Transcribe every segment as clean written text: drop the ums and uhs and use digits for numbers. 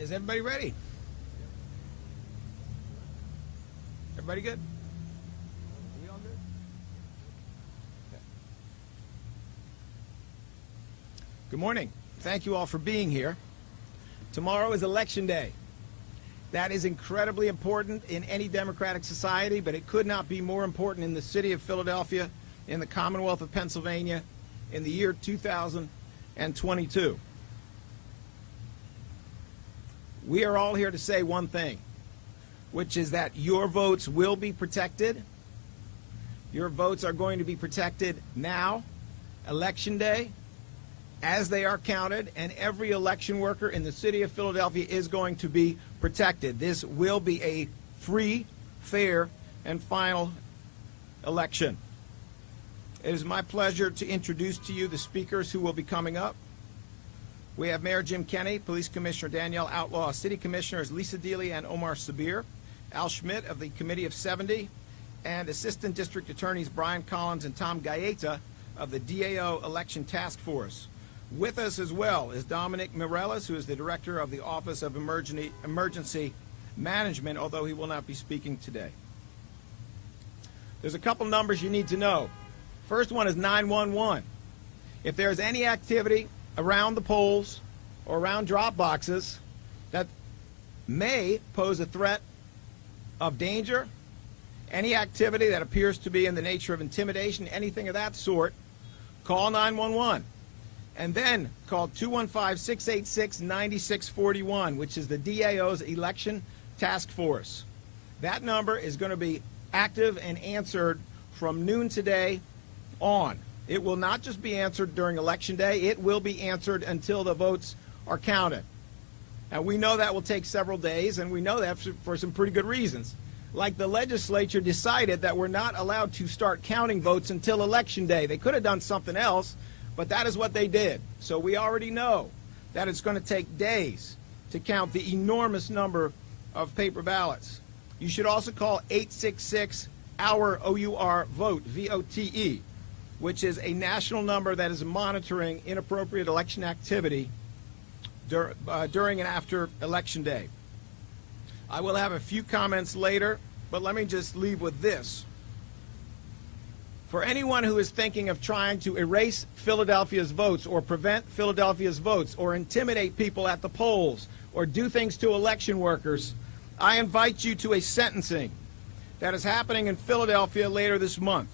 Is everybody ready? Everybody good? We all good? Okay. Good morning. Thank you all for being here. Tomorrow is Election Day. That is incredibly important in any democratic society, but it could not be more important in the city of Philadelphia, in the Commonwealth of Pennsylvania, in the year 2022. We are all here to say one thing, which is that your votes will be protected. Your votes are going to be protected now, Election Day, as they are counted, and every election worker in the city of Philadelphia is going to be protected. This will be a free, fair, and final election. It is my pleasure to introduce to you the speakers who will be coming up. We have Mayor Jim Kenney, Police Commissioner Danielle Outlaw, City Commissioners Lisa Dealey and Omar Sabir, Al Schmidt of the Committee of 70, and Assistant District Attorneys Brian Collins and Tom Gaeta of the DAO Election Task Force. With us as well is Dominic Mireles, who is the Director of the Office of Emergency Management, although he will not be speaking today. There's a couple numbers you need to know. First one is 911. If there's any activity around the polls or around drop boxes that may pose a threat of danger, any activity that appears to be in the nature of intimidation, anything of that sort, call 911. And then call 215-686-9641, which is the DAO's Election Task Force. That number is going to be active and answered from noon today on. It will not just be answered during Election Day, it will be answered until the votes are counted. And we know that will take several days, and we know that for some pretty good reasons. Like the legislature decided that we're not allowed to start counting votes until Election Day. They could have done something else, but that is what they did. So we already know that it's going to take days to count the enormous number of paper ballots. You should also call 866-OUR-VOTE, V-O-T-E, which is a national number that is monitoring inappropriate election activity during and after Election Day. I will have a few comments later, but let me just leave with this. For anyone who is thinking of trying to erase Philadelphia's votes or prevent Philadelphia's votes or intimidate people at the polls or do things to election workers, I invite you to a sentencing that is happening in Philadelphia later this month.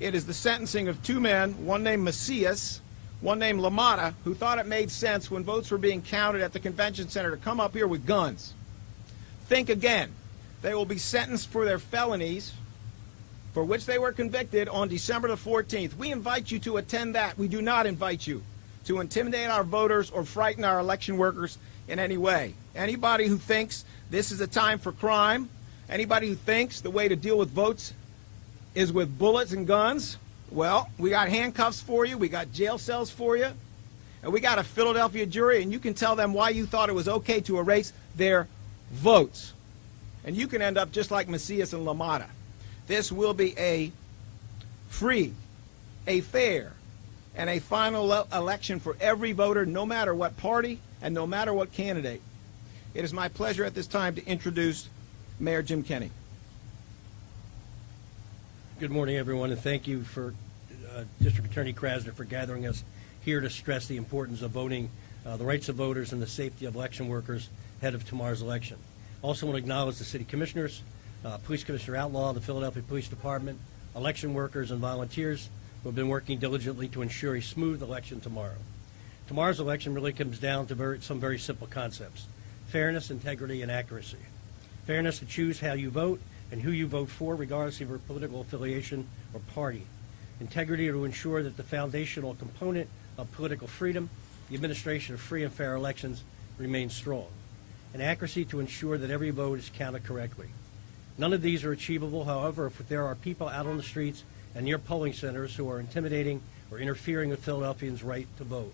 It is the sentencing of two men, one named Macias, one named LaMotta, who thought it made sense when votes were being counted at the convention center to come up here with guns. Think again. They will be sentenced for their felonies for which they were convicted on December the 14th. We invite you to attend that. We do not invite you to intimidate our voters or frighten our election workers in any way. Anybody who thinks this is a time for crime, anybody who thinks the way to deal with votes is with bullets and guns, well, we got handcuffs for you, we got jail cells for you, and we got a Philadelphia jury, and you can tell them why you thought it was okay to erase their votes. And you can end up just like Macias and LaMotta. This will be a free, a fair, and a final election for every voter, no matter what party and no matter what candidate. It is my pleasure at this time to introduce Mayor Jim Kenney. Good morning, everyone, and thank you for District Attorney Krasner for gathering us here to stress the importance of voting, the rights of voters, and the safety of election workers ahead of tomorrow's election. Also want to acknowledge the City Commissioners, Police Commissioner Outlaw, the Philadelphia Police Department, election workers, and volunteers who have been working diligently to ensure a smooth election tomorrow. Tomorrow's election really comes down to some very simple concepts: fairness, integrity, and accuracy. Fairness to choose how you vote and who you vote for, regardless of your political affiliation or party. Integrity to ensure that the foundational component of political freedom, the administration of free and fair elections, remains strong. And accuracy to ensure that every vote is counted correctly. None of these are achievable, however, if there are people out on the streets and near polling centers who are intimidating or interfering with Philadelphians' right to vote.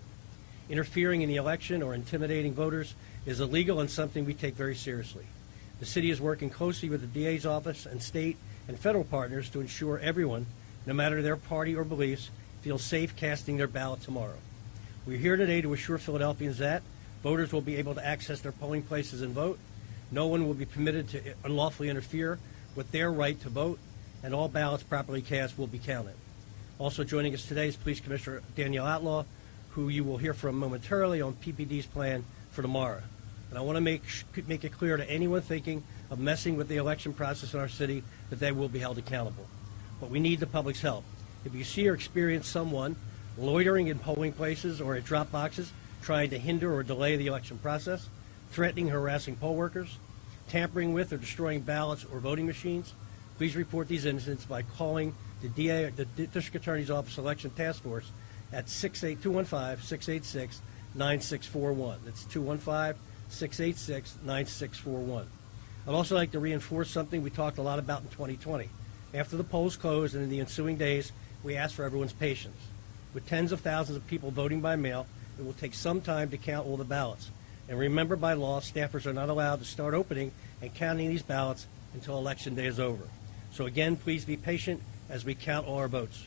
Interfering in the election or intimidating voters is illegal and something we take very seriously. The city is working closely with the DA's office and state and federal partners to ensure everyone, no matter their party or beliefs, feels safe casting their ballot tomorrow. We're here today to assure Philadelphians that, Voters will be able to access their polling places and vote. No one will be permitted to unlawfully interfere with their right to vote, and all ballots properly cast will be counted. Also joining us today is Police Commissioner Danielle Outlaw, who you will hear from momentarily on PPD's plan for tomorrow. And I want to make it clear to anyone thinking of messing with the election process in our city that they will be held accountable. But we need the public's help. If you see or experience someone loitering in polling places or at drop boxes trying to hinder or delay the election process, threatening, harassing poll workers, tampering with or destroying ballots or voting machines, please report these incidents by calling the District Attorney's Office Election Task Force at 215-686-9641. That's 215-686-9641. I'd also like to reinforce something we talked a lot about in 2020. After the polls closed and in the ensuing days, we asked for everyone's patience. With tens of thousands of people voting by mail, it will take some time to count all the ballots. And remember, by law, staffers are not allowed to start opening and counting these ballots until Election Day is over. So again, please be patient as we count all our votes.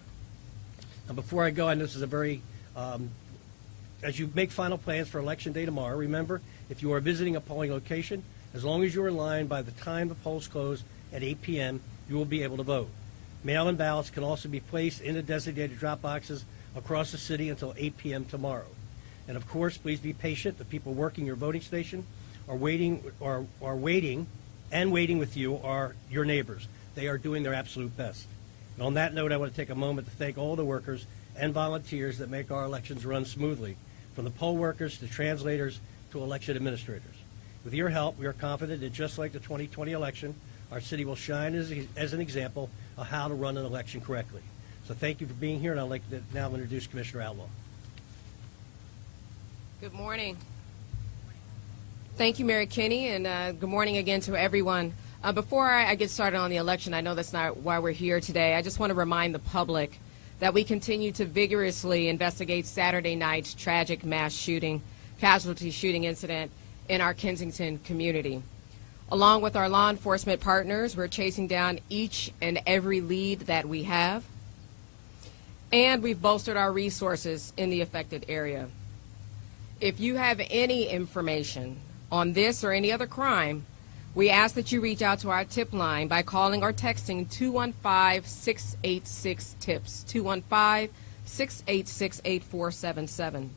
Now, before I go, I know this is a very, as you make final plans for Election Day tomorrow, remember, if you are visiting a polling location, as long as you're in line by the time the polls close at 8 p.m., you will be able to vote. Mail-in ballots can also be placed in the designated drop boxes across the city until 8 p.m. tomorrow. And of course, please be patient. The people working your voting station are waiting with you are your neighbors. They are doing their absolute best. And on that note, I want to take a moment to thank all the workers and volunteers that make our elections run smoothly, from the poll workers to translators to election administrators. With your help, we are confident that just like the 2020 election, our city will shine as an example of how to run an election correctly. So thank you for being here, and I'd like to now introduce Commissioner Outlaw. Good morning. Thank you, Mayor Kenney, and good morning again to everyone. Before I get started on the election, I know that's not why we're here today. I just want to remind the public that we continue to vigorously investigate Saturday night's tragic mass casualty shooting incident in our Kensington community. Along with our law enforcement partners, we're chasing down each and every lead that we have, and we've bolstered our resources in the affected area. If you have any information on this or any other crime, we ask that you reach out to our tip line by calling or texting 215-686-TIPS, 215-686-8477.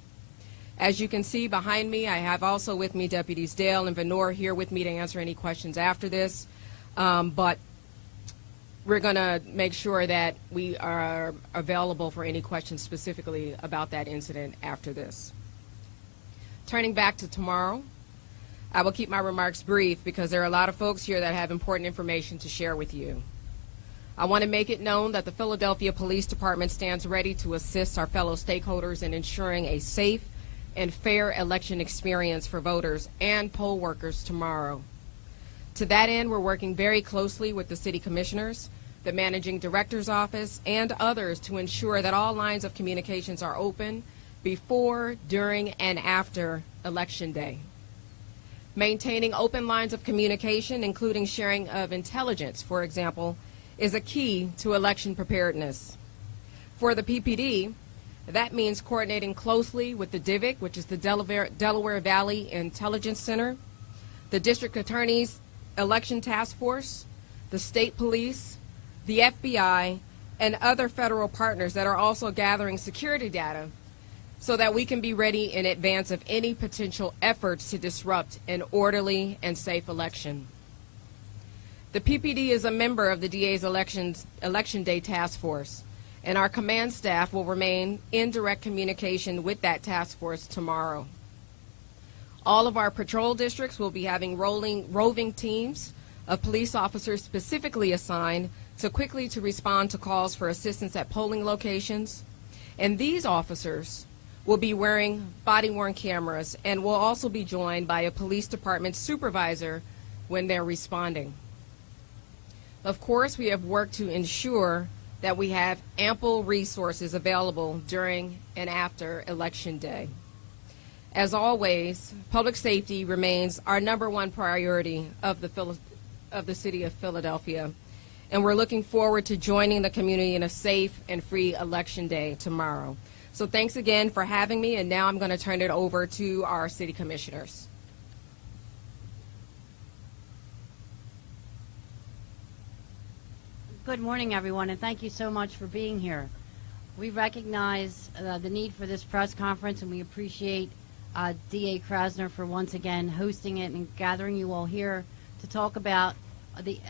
As you can see behind me, I have also with me Deputies Dale and Venor here with me to answer any questions after this. But we're going to make sure that we are available for any questions specifically about that incident after this. Turning back to tomorrow, I will keep my remarks brief because there are a lot of folks here that have important information to share with you. I want to make it known that the Philadelphia Police Department stands ready to assist our fellow stakeholders in ensuring a safe and fair election experience for voters and poll workers tomorrow. To that end, we're working very closely with the city commissioners, the managing director's office, and others to ensure that all lines of communications are open before, during, and after Election Day. Maintaining open lines of communication, including sharing of intelligence, for example, is a key to election preparedness. For the PPD, that means coordinating closely with the DIVIC, which is the Delaware Valley Intelligence Center, the District Attorney's Election Task Force, the State Police, the FBI, and other federal partners that are also gathering security data so that we can be ready in advance of any potential efforts to disrupt an orderly and safe election. The PPD is a member of the DA's Election Day Task Force, and our command staff will remain in direct communication with that task force tomorrow. All of our patrol districts will be having roving teams of police officers specifically assigned to quickly respond to calls for assistance at polling locations, and these officers will be wearing body-worn cameras and will also be joined by a police department supervisor when they're responding. Of course, we have worked to ensure that we have ample resources available during and after Election Day. As always, public safety remains our #1 priority of the city of Philadelphia, and we're looking forward to joining the community in a safe and free Election Day tomorrow. So thanks again for having me, and now I'm going to turn it over to our city commissioners. Good morning, everyone, and thank you so much for being here. We recognize the need for this press conference, and we appreciate DA Krasner for once again hosting it and gathering you all here to talk about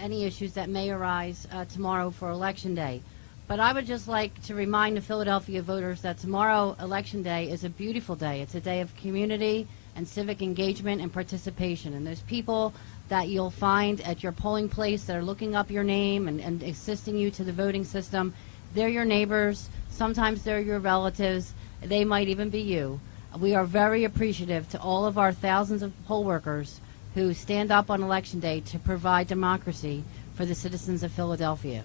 any issues that may arise tomorrow for Election Day. But I would just like to remind the Philadelphia voters that tomorrow, Election Day, is a beautiful day. It's a day of community and civic engagement and participation. And there's people that you'll find at your polling place that are looking up your name and assisting you to the voting system. They're your neighbors. Sometimes they're your relatives. They might even be you. We are very appreciative to all of our thousands of poll workers who stand up on Election Day to provide democracy for the citizens of Philadelphia.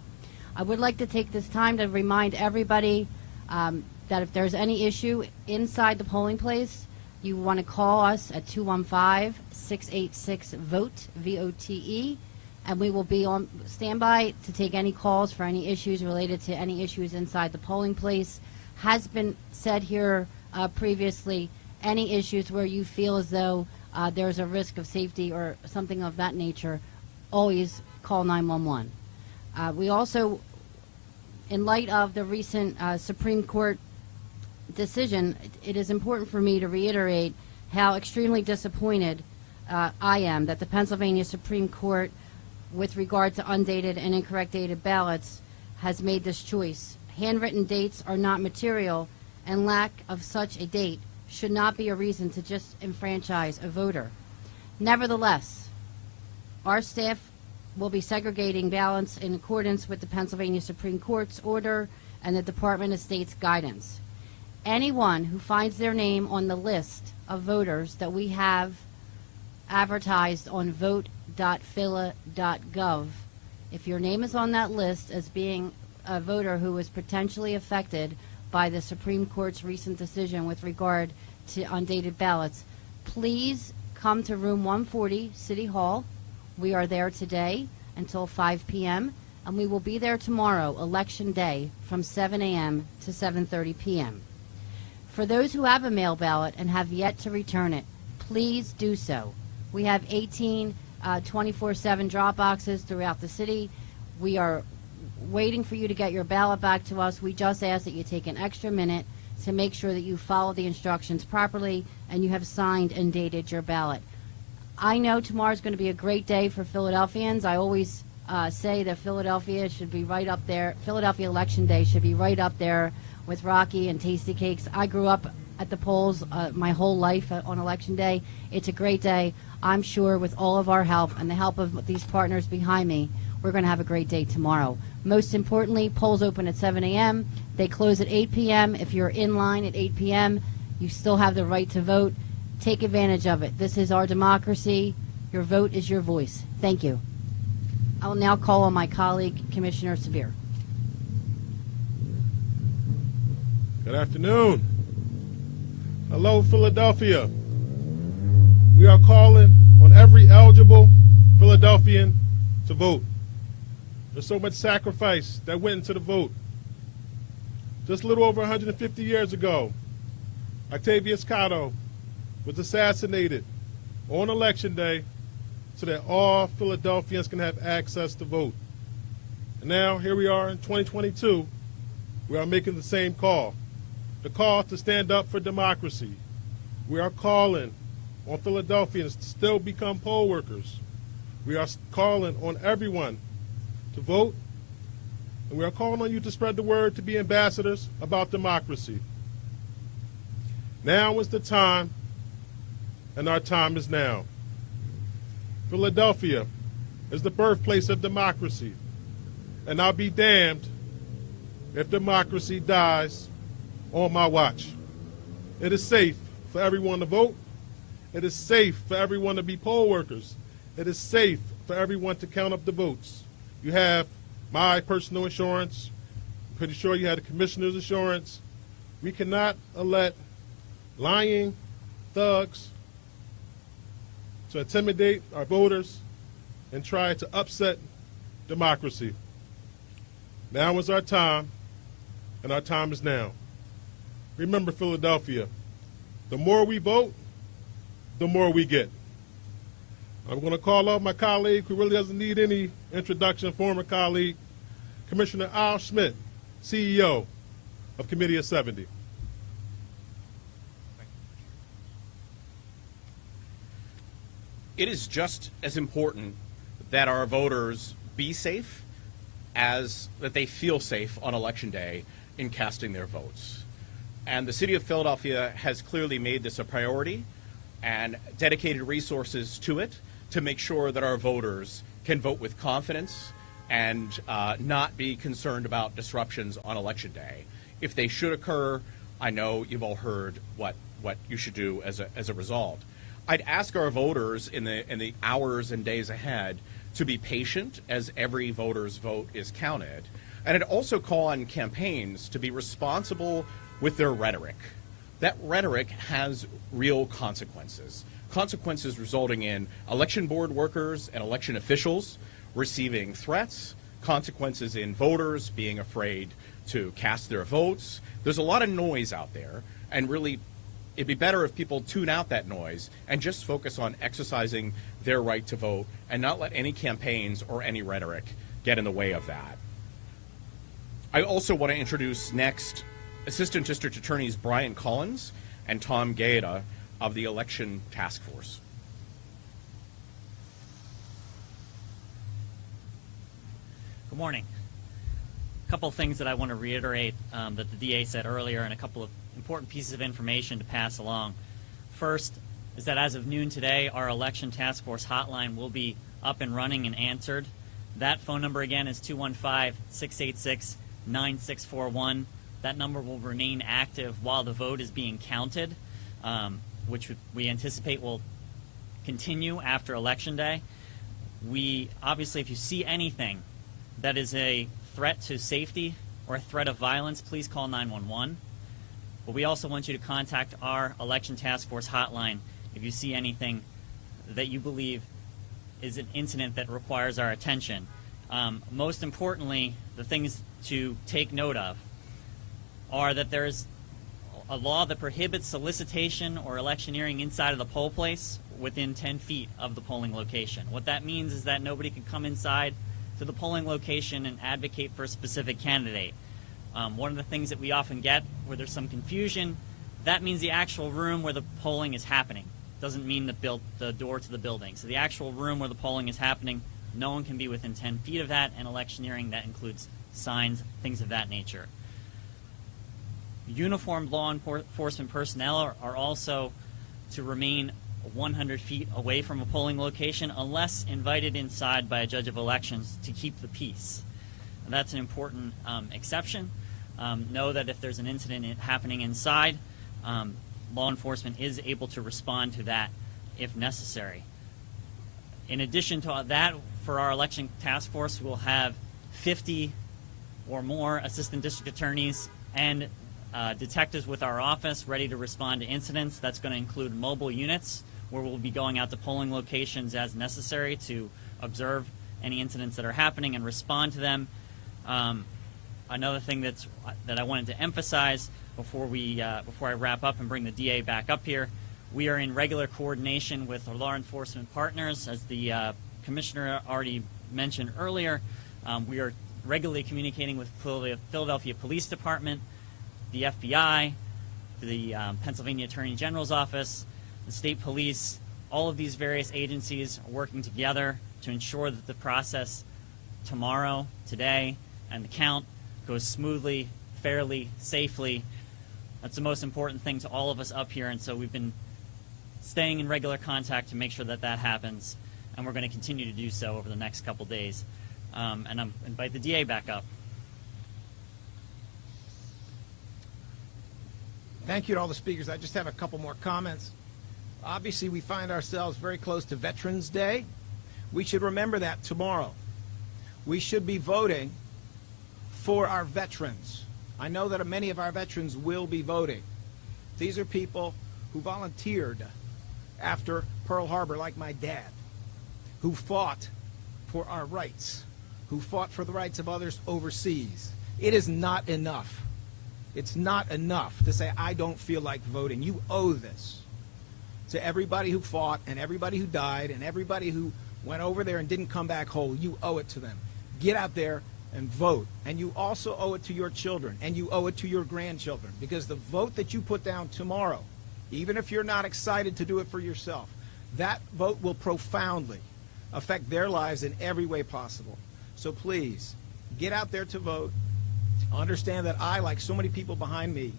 I would like to take this time to remind everybody that if there's any issue inside the polling place, you want to call us at 215-686-VOTE, V-O-T-E, and we will be on standby to take any calls for any issues related to any issues inside the polling place. Has been said here previously, any issues where you feel as though there's a risk of safety or something of that nature, always call 911. We also, in light of the recent Supreme Court decision, it is important for me to reiterate how extremely disappointed I am that the Pennsylvania Supreme Court, with regard to undated and incorrect dated ballots, has made this choice. Handwritten dates are not material, and lack of such a date should not be a reason to just enfranchise a voter. Nevertheless, our staff will be segregating ballots in accordance with the Pennsylvania Supreme Court's order and the Department of State's guidance. Anyone who finds their name on the list of voters that we have advertised on vote.phila.gov, if your name is on that list as being a voter who was potentially affected by the Supreme Court's recent decision with regard to undated ballots, please come to room 140, City Hall. We are there today until 5 p.m., and we will be there tomorrow, Election Day, from 7 a.m. to 7:30 p.m. For those who have a mail ballot and have yet to return it, please do so. We have 18 24/7 drop boxes throughout the city. We are waiting for you to get your ballot back to us. We just ask that you take an extra minute to make sure that you follow the instructions properly and you have signed and dated your ballot. I know tomorrow's going to be a great day for Philadelphians. I always say that Philadelphia should be right up there. Philadelphia Election Day should be right up there with Rocky and Tasty Cakes. I grew up at the polls my whole life on Election Day. It's a great day. I'm sure with all of our help and the help of these partners behind me, we're going to have a great day tomorrow. Most importantly, polls open at 7 a.m. They close at 8 p.m. If you're in line at 8 p.m., you still have the right to vote. Take advantage of it. This is our democracy. Your vote is your voice. Thank you. I will now call on my colleague, Commissioner Sabir. Good afternoon. Hello, Philadelphia. We are calling on every eligible Philadelphian to vote. There's so much sacrifice that went into the vote. Just a little over 150 years ago, Octavius Cotto was assassinated on Election Day so that all Philadelphians can have access to vote. And now, here we are in 2022, we are making the same call, the call to stand up for democracy. We are calling on Philadelphians to still become poll workers. We are calling on everyone to vote, and we are calling on you to spread the word, to be ambassadors about democracy. Now is the time, and our time is now. Philadelphia is the birthplace of democracy, and I'll be damned if democracy dies on my watch. It is safe for everyone to vote. It is safe for everyone to be poll workers. It is safe for everyone to count up the votes. You have my personal insurance. I'm pretty sure you had a commissioner's insurance. We cannot let lying thugs to intimidate our voters and try to upset democracy. Now is our time, and our time is now. Remember, Philadelphia, the more we vote, the more we get. I'm going to call out my colleague who really doesn't need any introduction, former colleague, Commissioner Al Schmidt, CEO of Committee of 70. It is just as important that our voters be safe as that they feel safe on Election Day in casting their votes. And the City of Philadelphia has clearly made this a priority and dedicated resources to it to make sure that our voters can vote with confidence and not be concerned about disruptions on Election Day. If they should occur, I know you've all heard what you should do as a result. I'd ask our voters in the hours and days ahead to be patient as every voter's vote is counted. And I'd also call on campaigns to be responsible with their rhetoric. That rhetoric has real consequences. Consequences resulting in election board workers and election officials receiving threats, consequences in voters being afraid to cast their votes. There's a lot of noise out there, and really it'd be better if people tune out that noise and just focus on exercising their right to vote and not let any campaigns or any rhetoric get in the way of that. I also want to introduce next Assistant District Attorneys Brian Collins and Tom Gaeta of the Election Task Force. Good morning. A couple of things that I want to reiterate that the DA said earlier, and a couple of important pieces of information to pass along. First is that as of noon today, our Election Task Force hotline will be up and running and answered. That phone number again is 215-686-9641. That number will remain active while the vote is being counted, which we anticipate will continue after Election Day. We obviously, if you see anything that is a threat to safety or a threat of violence, please call 911. But we also want you to contact our Election Task Force hotline if you see anything that you believe is an incident that requires our attention. Most importantly, the things to take note of are that there is a law that prohibits solicitation or electioneering inside of the poll place within 10 feet of the polling location. What that means is that nobody can come inside to the polling location and advocate for a specific candidate. One of the things that we often get where there's some confusion, that means the actual room where the polling is happening. Doesn't mean the door to the building. So the actual room where the polling is happening, no one can be within 10 feet of that, and electioneering, that includes signs, things of that nature. Uniformed law enforcement personnel are also to remain 100 feet away from a polling location unless invited inside by a judge of elections to keep the peace. And that's an important exception. Know that if there's an incident happening inside, law enforcement is able to respond to that if necessary. In addition to that, for our election task force, we'll have 50 or more assistant district attorneys and detectives with our office ready to respond to incidents. That's going to include mobile units where we'll be going out to polling locations as necessary to observe any incidents that are happening and respond to them. Another thing that I wanted to emphasize before I wrap up and bring the DA back up here, we are in regular coordination with our law enforcement partners. As the Commissioner already mentioned earlier, we are regularly communicating with Philadelphia Police Department, the FBI, the Pennsylvania Attorney General's Office, the State Police. All of these various agencies are working together to ensure that the process tomorrow, today, and the count goes smoothly, fairly, safely. That's the most important thing to all of us up here, and so we've been staying in regular contact to make sure that that happens, and we're going to continue to do so over the next couple days. And I invite the DA back up. Thank you to all the speakers. I just have a couple more comments. Obviously, we find ourselves very close to Veterans Day. We should remember that tomorrow. We should be voting for our veterans. I know that many of our veterans will be voting. These are people who volunteered after Pearl Harbor, like my dad, who fought for our rights, who fought for the rights of others overseas. It is not enough. It's not enough to say, I don't feel like voting. You owe this to everybody who fought and everybody who died and everybody who went over there and didn't come back whole. You owe it to them. Get out there and vote. And you also owe it to your children, and you owe it to your grandchildren, because the vote that you put down tomorrow, even if you're not excited to do it for yourself, that vote will profoundly affect their lives in every way possible. So please, get out there to vote. Understand that I, like so many people behind me,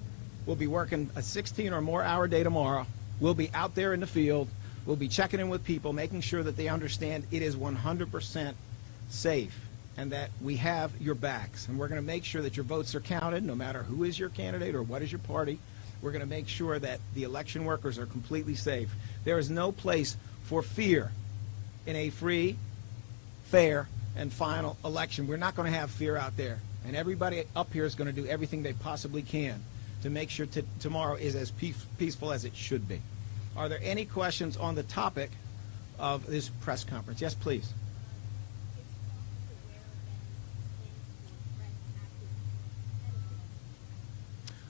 will be working a 16 or more hour day tomorrow. We'll be out there in the field. We'll be checking in with people, making sure that they understand it is 100% safe and that we have your backs. And we're going to make sure that your votes are counted, no matter who is your candidate or what is your party. We're going to make sure that the election workers are completely safe. There is no place for fear in a free, fair, and final election. We're not going to have fear out there. And everybody up here is going to do everything they possibly can to make sure tomorrow is as peaceful as it should be. Are there any questions on the topic of this press conference? Yes, please.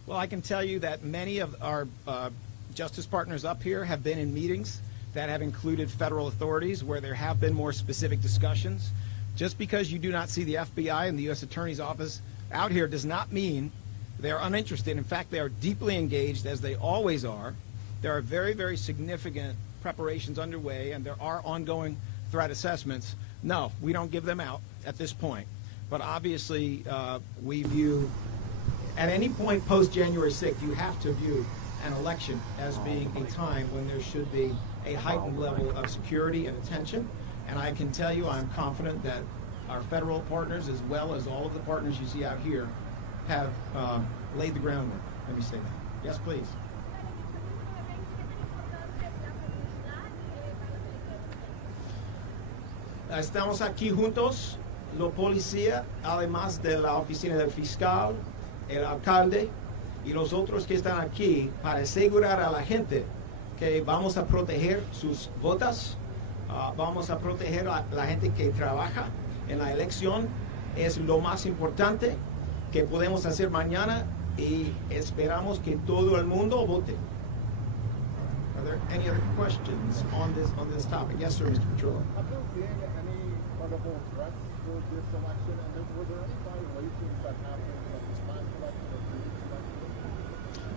Well, I can tell you that many of our justice partners up here have been in meetings that have included federal authorities where there have been more specific discussions. Just because you do not see the FBI and the U.S. Attorney's Office out here does not mean they are uninterested. In fact, they are deeply engaged, as they always are. There are very, very significant preparations underway, and there are ongoing threat assessments. No, we don't give them out at this point. But obviously, we view, at any point post-January 6th, you have to view an election as being a time when there should be a heightened level of security and attention. And I can tell you, I'm confident that our federal partners, as well as all of the partners you see out here, have laid the groundwork. Let me say that. Yes, please. Estamos aquí juntos, los policías, además de la oficina del fiscal, el alcalde y los otros que están aquí para asegurar a la gente que vamos a proteger sus votos. Vamos a proteger a la gente que trabaja en la elección. Es lo más importante que podemos hacer mañana y esperamos que todo el mundo vote. Are there any other questions on this topic? Yes, sir, Mr. Petrillo. Have you seen any credible threats for this election? And were there any violations that happened at this last election or previous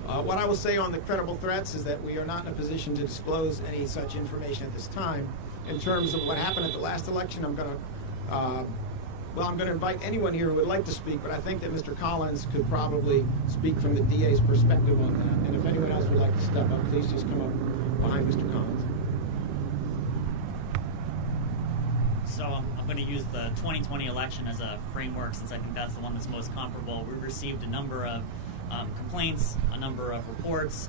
election? What I will say on the credible threats is that we are not in a position to disclose any such information at this time. In terms of what happened at the last election, I'm going to invite anyone here who would like to speak, but I think that Mr. Collins could probably speak from the DA's perspective on that. And if anyone else would like to step up, please just come up behind Mr. Collins. So I'm going to use the 2020 election as a framework, since I think that's the one that's most comparable. We received a number of complaints, a number of reports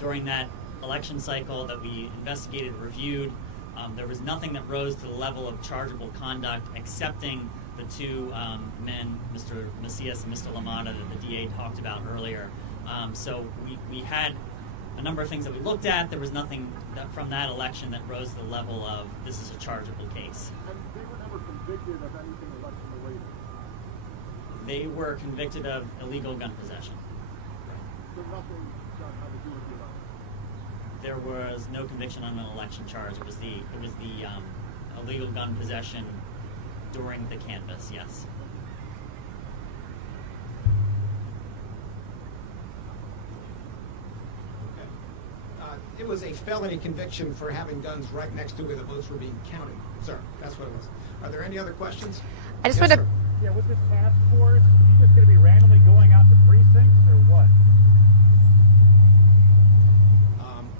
during that election cycle that we investigated, reviewed. There was nothing that rose to the level of chargeable conduct, excepting the two men, Mr. Macias and Mr. Lamada, that the DA talked about earlier. So we had a number of things that we looked at. There was nothing from that election that rose to the level of this is a chargeable case. And they were never convicted of anything election related? They were convicted of illegal gun possession. So nothing had to do with the election? There was no conviction on an election charge. It was the illegal gun possession during the canvass. Yes. It was a felony conviction for having guns right next to where the votes were being counted. Sir, that's what it was. Are there any other questions? I just Yes, want to. sir. Yeah, with this task force, you just going to be randomly going out to precincts or what?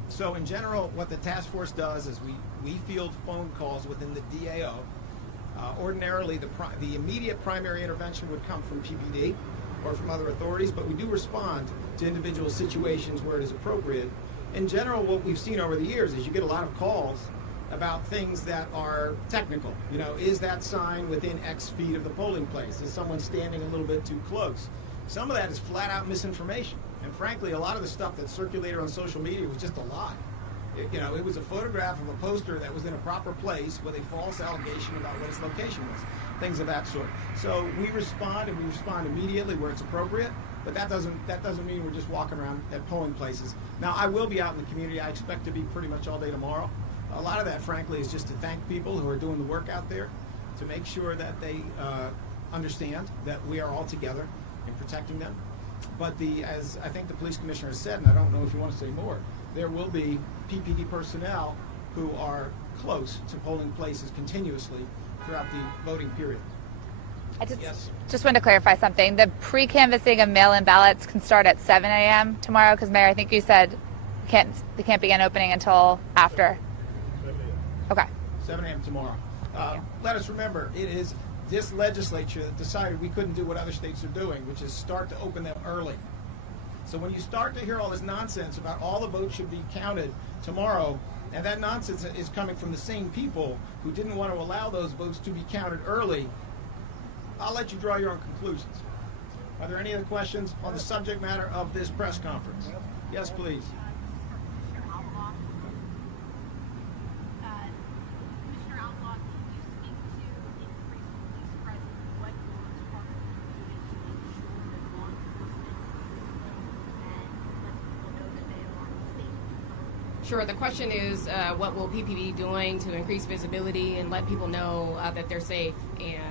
So in general, what the task force does is we field phone calls within the DAO. Ordinarily, the immediate primary intervention would come from PPD or from other authorities, but we do respond to individual situations where it is appropriate. In general, what we've seen over the years is you get a lot of calls about things that are technical. You know, is that sign within X feet of the polling place? Is someone standing a little bit too close? Some of that is flat out misinformation. And frankly, a lot of the stuff that circulated on social media was just a lie. It was a photograph of a poster that was in a proper place with a false allegation about what its location was, things of that sort. So we respond, and we respond immediately where it's appropriate. But that doesn't mean we're just walking around at polling places. Now, I will be out in the community. I expect to be pretty much all day tomorrow. A lot of that, frankly, is just to thank people who are doing the work out there, to make sure that they understand that we are all together in protecting them. But as I think the police commissioner has said, and I don't know if you want to say more, there will be PPD personnel who are close to polling places continuously throughout the voting period. I Yes. just wanted to clarify something. The pre-canvassing of mail-in ballots can start at 7 a.m. tomorrow, because Mayor, I think you said they can't begin opening until after. Okay. 7 a.m. tomorrow. Let us remember, it is this legislature that decided we couldn't do what other states are doing, which is start to open them early. So when you start to hear all this nonsense about all the votes should be counted tomorrow, and that nonsense is coming from the same people who didn't want to allow those votes to be counted early, I'll let you draw your own conclusions. Are there any other questions on the subject matter of this press conference? Yes, please. Commissioner Outlaw, can you speak to increased police presence, what your department is doing to ensure that law enforcement and let people know that they are safe? Sure. The question is, what will PPD be doing to increase visibility and let people know that they're safe and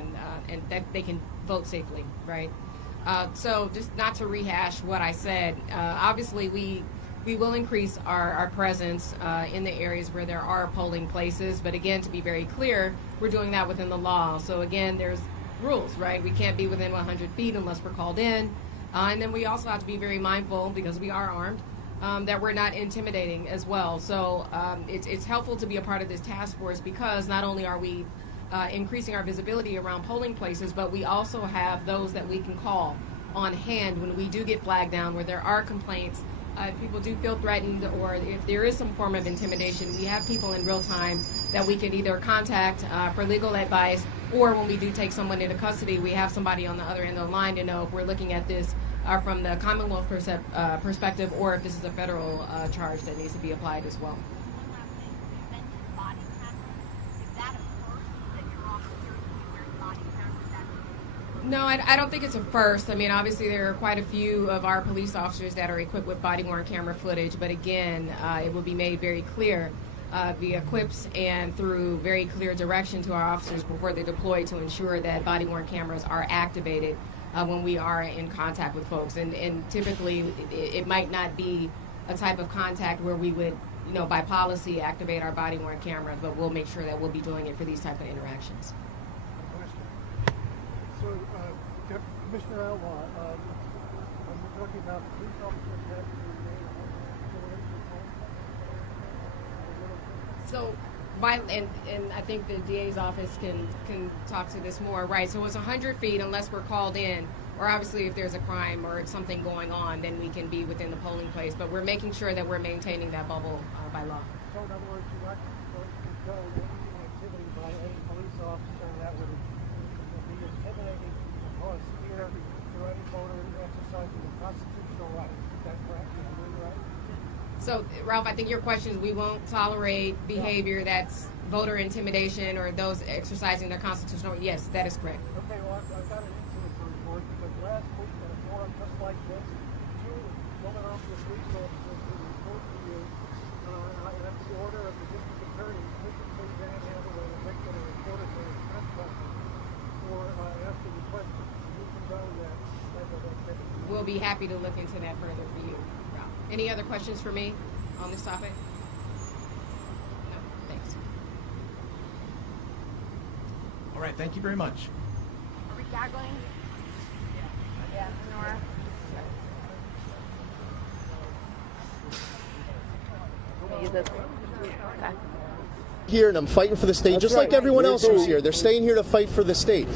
that they can vote safely, right? So just not to rehash what I said, obviously we will increase our presence in the areas where there are polling places. But again, to be very clear, we're doing that within the law. So again, there's rules, right? We can't be within 100 feet unless we're called in. And then we also have to be very mindful, because we are armed, that we're not intimidating as well. So it's helpful to be a part of this task force, because not only are we increasing our visibility around polling places, but we also have those that we can call on hand when we do get flagged down, where there are complaints. If people do feel threatened, or if there is some form of intimidation, we have people in real time that we can either contact for legal advice, or when we do take someone into custody, we have somebody on the other end of the line to know if we're looking at this from the Commonwealth perspective, or if this is a federal charge that needs to be applied as well. One last thing, you mentioned body cameras. Is that a first that your officers will be wearing body cameras? No, I don't think it's a first. I mean, obviously there are quite a few of our police officers that are equipped with body-worn camera footage, but again, it will be made very clear via quips and through very clear direction to our officers before they deploy, to ensure that body-worn cameras are activated when we are in contact with folks. And typically, it might not be a type of contact where we would, by policy, activate our body-worn cameras, but we'll make sure that we'll be doing it for these type of interactions. So, Commissioner Outlaw, when we're talking about police officers having to remain So, and I think the DA's office can talk to this more, right? So it's 100 feet unless we're called in, or obviously if there's a crime or something going on, then we can be within the polling place. But we're making sure that we're maintaining that bubble by law. So in other words, you're not going to condone any activity by any police officer that would be intimidating or cause fear to any voter exercising the constitutional right. Is that correct? Is that right? So, Ralph, I think your question is, we won't tolerate behavior that's voter intimidation or those exercising their constitutional. Yes, that is correct. Okay, well, I've got an incident to report, because last week at a forum just like this, two women officer police officers who report to you at the order of the district attorney, physically manhandled and evicted and reported to the press conference for asking the question. You condone that type of activity? We'll be happy to look into that further for you, Ralph. Any other questions for me on this topic? No, thanks. All right, thank you very much. Are we gaggling? Yeah, Nora. Use this. Okay. Here, and I'm fighting for the state, just like everyone else who's here. They're staying here to fight for the state.